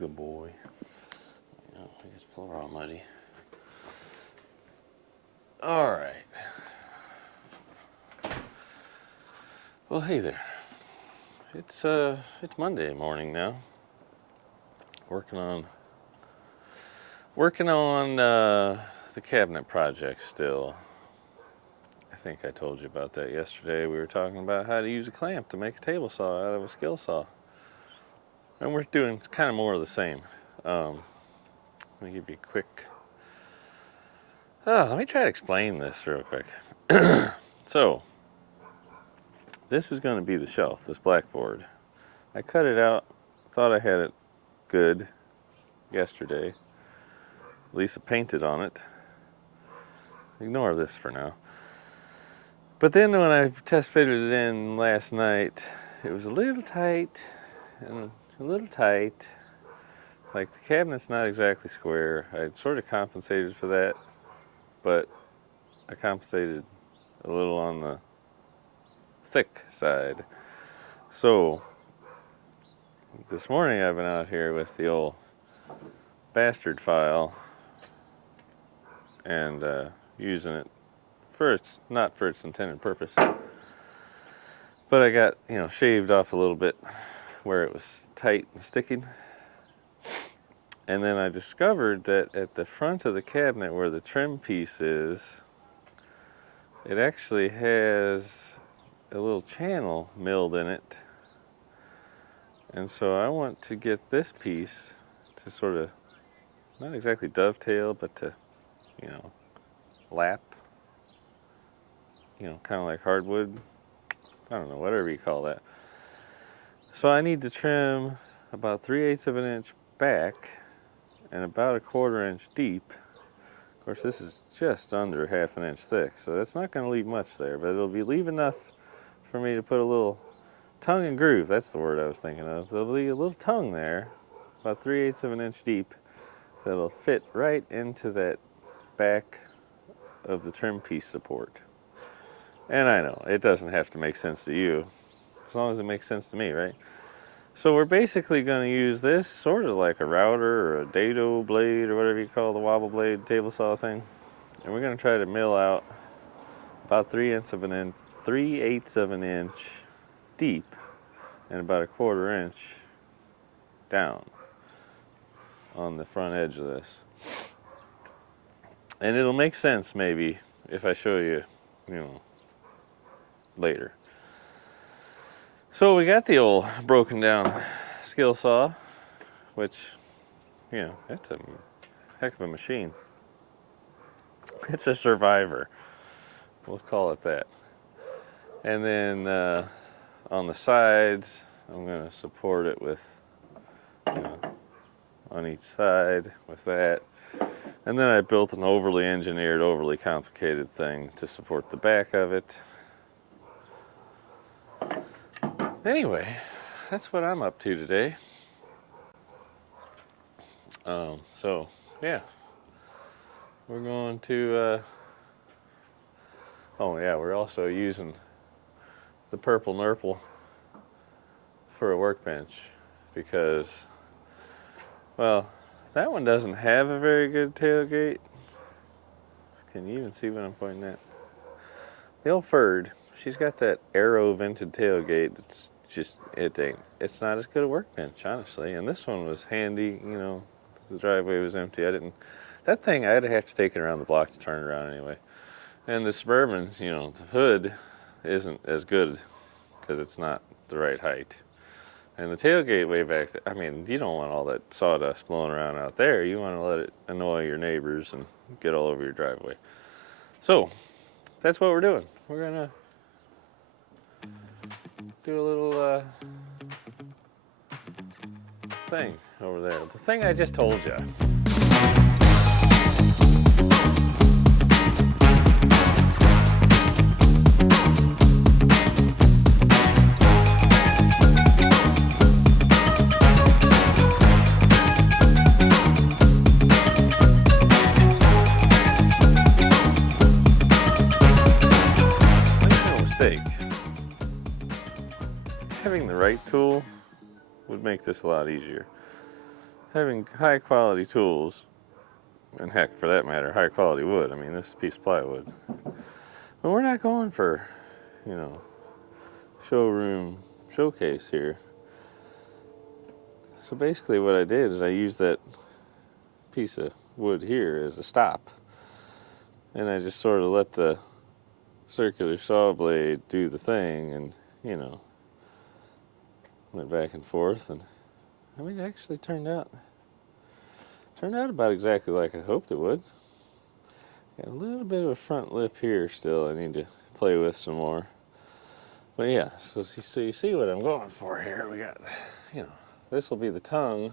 Good boy. Oh, his floor all muddy. All right. Well, hey there. It's Monday morning now. Working on the cabinet project still. I think I told you about that yesterday. We were talking about how to use a clamp to make a table saw out of a skill saw. And we're doing kind of more of the same. Let me give you a quick... let me try to explain this real quick. So, this is going to be the shelf, this blackboard. I cut it out, thought I had it good yesterday. Lisa painted on it. Ignore this for now. But then when I test fitted it in last night, it was a little tight, and a little tight. Like the cabinet's not exactly square. I sort of compensated for that, but I compensated a little on the thick side. So this morning I've been out here with the old bastard file and using it for not for its intended purpose. But I got, shaved off a little bit where it was tight and sticking. And then I discovered that at the front of the cabinet where the trim piece is, it actually has a little channel milled in it. And so I want to get this piece to sort of, not exactly dovetail, but to, lap. Kind of like hardwood. I don't know, whatever you call that. So I need to trim about 3/8 of an inch back and about a 1/4 inch deep. Of course, this is just under 1/2 inch thick, so that's not going to leave much there, but it'll leave enough for me to put a little tongue and groove. That's the word I was thinking of. There'll be a little tongue there, about 3/8 of an inch deep, that'll fit right into that back of the trim piece support. And I know, it doesn't have to make sense to you, as long as it makes sense to me, right? So we're basically going to use this sort of like a router or a Dado blade or whatever you call the wobble blade table saw thing. And we're going to try to mill out about 3/8 of an inch deep and about a 1/4 inch down on the front edge of this. And it'll make sense maybe if I show you, later. So we got the old broken down skill saw, which, that's a heck of a machine. It's a survivor. We'll call it that. And then on the sides, I'm going to support it with, on each side with that. And then I built an overly engineered, overly complicated thing to support the back of it. Anyway, that's what I'm up to today. So, yeah. We're going to, we're also using the purple Nurple for a workbench because, well, that one doesn't have a very good tailgate. Can you even see what I'm pointing at? The old Ferd, she's got that Arrow vented tailgate that's just, it's not as good a workbench, honestly. And this one was handy, the driveway was empty. That thing, I'd have to take it around the block to turn around anyway. And the Suburban, the hood isn't as good because it's not the right height. And the tailgate way back there, you don't want all that sawdust blowing around out there. You want to let it annoy your neighbors and get all over your driveway. So, that's what we're doing. We're going to do a little thing over there. The thing I just told you. Having the right tool would make this a lot easier. having high quality tools, and heck, for that matter, high quality wood. I mean, this is a piece of plywood. But we're not going for, you know, showroom showcase here. So basically what I did is I used that piece of wood here as a stop, and I just sort of let the circular saw blade do the thing, and, you know, went back and forth, and I mean, it actually turned out about exactly like I hoped it would. Got a little bit of a front lip here still I need to play with some more. But yeah, so you see what I'm going for here. We got, you know, this will be the tongue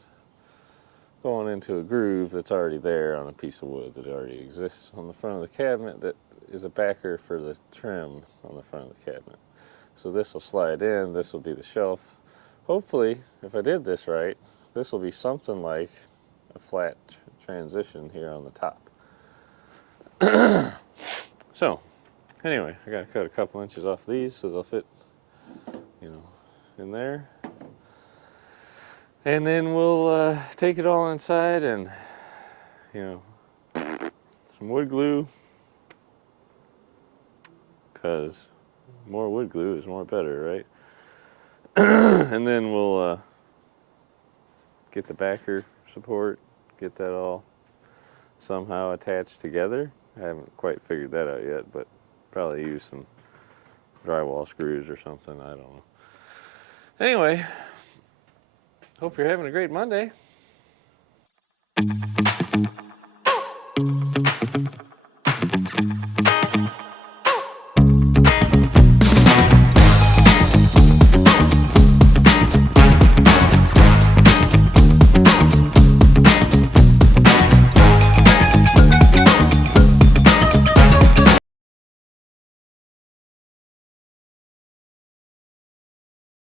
going into a groove that's already there on a piece of wood that already exists on the front of the cabinet that is a backer for the trim on the front of the cabinet. So this will slide in, this will be the shelf. Hopefully, if I did this right, this will be something like a flat transition here on the top. So, anyway, I got to cut a couple inches off these so they'll fit, you know, in there. And then we'll take it all inside and, you know, some wood glue, because more wood glue is more better, right? And then we'll get the backer support, get that all somehow attached together. I haven't quite figured that out yet, but probably use some drywall screws or something, I don't know. Anyway, hope you're having a great Monday.